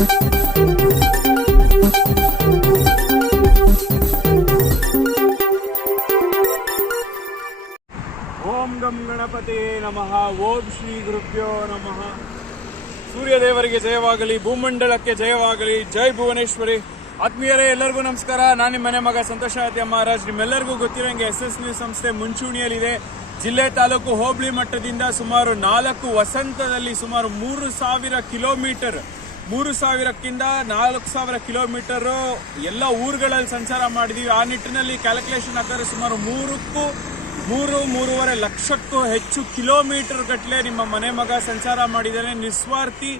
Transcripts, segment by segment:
ಓಂ ಗಂ ಗಣಪತಿ ನಮಃ. ಓಂ ಶ್ರೀ ಗುರುಭ್ಯೋ ನಮಃ. ಸೂರ್ಯದೇವರಿಗೆ ಜಯವಾಗಲಿ, ಭೂಮಂಡಲಕ್ಕೆ ಜಯವಾಗಲಿ. ಜೈ ಭುವನೇಶ್ವರಿ. ಆತ್ಮೀಯರೇ, ಎಲ್ಲರಿಗೂ ನಮಸ್ಕಾರ. ನಾನು ನಿಮ್ಮ ಮನೆ ಮಗ ಸಂತೋಷ ಮಹಾರಾಜ್. ನಿಮ್ಮೆಲ್ಲರಿಗೂ ಗೊತ್ತಿರೋಂಗೆ ಎಸ್ ಎಸ್ ನ್ಯೂಸ್ ಸಂಸ್ಥೆ ಮುಂಚೂಣಿಯಲ್ಲಿದೆ. ಜಿಲ್ಲೆ ತಾಲೂಕು ಹೋಬಳಿ ಮಟ್ಟದಿಂದ ಸುಮಾರು ನಾಲ್ಕು ವಸಂತದಲ್ಲಿ ಸುಮಾರು ಮೂರು ಸಾವಿರ ಕಿಲೋಮೀಟರ್ ಮೂರು ಸಾವಿರಕ್ಕಿಂತ ನಾಲ್ಕು ಸಾವಿರ ಕಿಲೋಮೀಟರ್ ಎಲ್ಲ ಊರುಗಳಲ್ಲಿ ಸಂಚಾರ ಮಾಡಿದೀವಿ. ಆ ನಿಟ್ಟಿನಲ್ಲಿ ಕ್ಯಾಲ್ಕುಲೇಷನ್ ಹಾಕಿದ್ರೆ ಸುಮಾರು ಮೂರಕ್ಕೂ, ಮೂರು, ಮೂರುವರೆ ಲಕ್ಷಕ್ಕೂ ಹೆಚ್ಚು ಕಿಲೋಮೀಟರ್ ಗಟ್ಟಲೆ ನಿಮ್ಮ ಮನೆ ಮಗ ಸಂಚಾರ ಮಾಡಿದ್ದಾನೆ. ನಿಸ್ವಾರ್ಥಿ,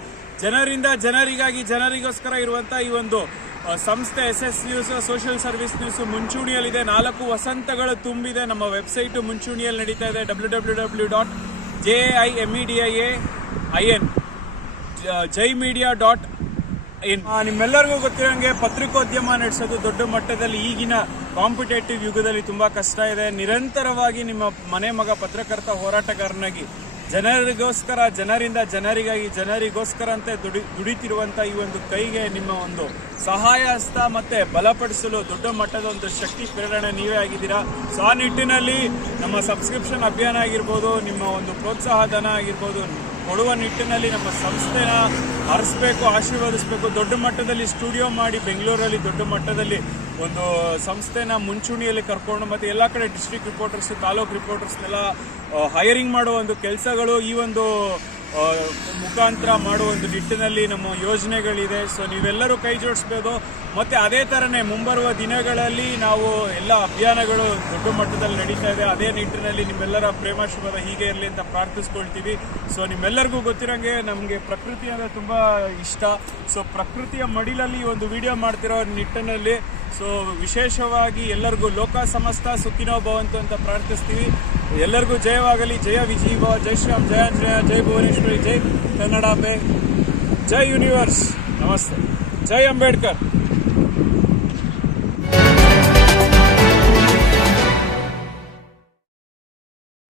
ಜನರಿಂದ ಜನರಿಗಾಗಿ ಜನರಿಗೋಸ್ಕರ ಇರುವಂತ ಈ ಒಂದು ಸಂಸ್ಥೆ S S news social service news ಮುಂಚೂಣಿಯಲ್ಲಿದೆ. ನಾಲ್ಕು ವಸಂತಗಳು ತುಂಬಿದೆ. ನಮ್ಮ ವೆಬ್ಸೈಟ್ ಮುಂಚೂಣಿಯಲ್ಲಿ ನಡೀತಾ ಇದೆ. W W W dot J I M E D I A I N Jai media dot in. ನಿಮ್ಮೆಲ್ಲರಿಗೂ ಗೊತ್ತಿರೋಂಗೆ ಪತ್ರಿಕೋದ್ಯಮ ನಡೆಸೋದು ದೊಡ್ಡ ಮಟ್ಟದಲ್ಲಿ ಈಗಿನ ಕಾಂಪಿಟೇಟಿವ್ ಯುಗದಲ್ಲಿ ತುಂಬಾ ಕಷ್ಟ ಇದೆ. ನಿರಂತರವಾಗಿ ನಿಮ್ಮ ಮನೆ ಮಗ ಪತ್ರಕರ್ತ ಹೋರಾಟಗಾರನಾಗಿ, ಜನರಿಗೋಸ್ಕರ, ಜನರಿಂದ ಜನರಿಗಾಗಿ, ಜನರಿಗೋಸ್ಕರ ಅಂತ ದುಡಿ, ದುಡಿತಿರುವಂತ ಈ ಒಂದು ಕೈಗೆ ನಿಮ್ಮ ಒಂದು ಸಹಾಯ ಹಸ್ತ ಮತ್ತೆ ಬಲಪಡಿಸಲು ದೊಡ್ಡ ಮಟ್ಟದ ಒಂದು ಶಕ್ತಿ ಪ್ರೇರಣೆ ನೀವೇ ಆಗಿದ್ದೀರಾ? ಸೊ, ಆ ನಿಟ್ಟಿನಲ್ಲಿ ನಮ್ಮ ಸಬ್ಸ್ಕ್ರಿಪ್ಷನ್ ಅಭಿಯಾನ ಆಗಿರ್ಬೋದು, ನಿಮ್ಮ ಒಂದು ಪ್ರೋತ್ಸಾಹ ಧನ ಆಗಿರ್ಬೋದು ಕೊಡುವ ನಿಟ್ಟಿನಲ್ಲಿ ನಮ್ಮ ಸಂಸ್ಥೆನ ಹರಿಸ್ಬೇಕು, ಆಶೀರ್ವದಿಸಬೇಕು. ದೊಡ್ಡ ಮಟ್ಟದಲ್ಲಿ ಸ್ಟುಡಿಯೋ ಮಾಡಿ ಬೆಂಗಳೂರಲ್ಲಿ ದೊಡ್ಡ ಮಟ್ಟದಲ್ಲಿ ಒಂದು ಸಂಸ್ಥೆನ ಮುಂಚೂಣಿಯಲ್ಲಿ ಕರ್ಕೊಂಡು ಮತ್ತು ಎಲ್ಲ ಕಡೆ ಡಿಸ್ಟ್ರಿಕ್ಟ್ ರಿಪೋರ್ಟರ್ಸ್ ತಾಲೂಕ್ ರಿಪೋರ್ಟರ್ಸ್ನೆಲ್ಲ ಹೈರಿಂಗ್ ಮಾಡೋ ಒಂದು ಕೆಲಸಗಳು ಈ ಒಂದು ಮುಖಾಂತರ ಮಾಡುವ ಒಂದು ನಿಟ್ಟಿನಲ್ಲಿ ನಮ್ಮ ಯೋಜನೆಗಳಿದೆ. ಸೊ ನೀವೆಲ್ಲರೂ ಕೈ ಜೋಡಿಸ್ಬೋದು. ಮತ್ತೆ ಅದೇ ಥರನೇ ಮುಂಬರುವ ದಿನಗಳಲ್ಲಿ ನಾವು ಎಲ್ಲ ಅಭಿಯಾನಗಳು ದೊಡ್ಡ ಮಟ್ಟದಲ್ಲಿ ನಡೀತಾ ಇದೆ. ಅದೇ ನಿಟ್ಟಿನಲ್ಲಿ ನಿಮ್ಮೆಲ್ಲರ ಪ್ರೇಮಾಶೀರ್ವಾದ ಹೀಗೆ ಇರಲಿ ಅಂತ ಪ್ರಾರ್ಥಿಸ್ಕೊಳ್ತೀವಿ. ಸೊ ನಿಮ್ಮೆಲ್ಲರಿಗೂ ಗೊತ್ತಿರೋಂಗೆ ನಮಗೆ ಪ್ರಕೃತಿ ಅಂದರೆ ತುಂಬ ಇಷ್ಟ. ಸೊ ಪ್ರಕೃತಿಯ ಮಡಿಲಲ್ಲಿ ಒಂದು ವಿಡಿಯೋ ಮಾಡ್ತಿರೋ ನಿಟ್ಟಿನಲ್ಲಿ ಸೊ ವಿಶೇಷವಾಗಿ ಎಲ್ಲರಿಗೂ ಲೋಕ ಸಮಸ್ತ ಸುಖಿನೋ ಭವಂತು ಅಂತ ಪ್ರಾರ್ಥಿಸ್ತೀವಿ. ಎಲ್ಲರಿಗೂ ಜಯವಾಗಲಿ. ಜಯ ವಿಜೀವ. ಜೈ ಶ್ರೀರಾಮ್. ಜಯ ಜಯ. ಜೈ ಭುವನೇಶ್ವರಿ. ಜೈ ಕನ್ನಡಾಂಬೆ ಜೈ ಯೂನಿವರ್ಸ್. ನಮಸ್ತೆ. ಜೈ ಅಂಬೇಡ್ಕರ್.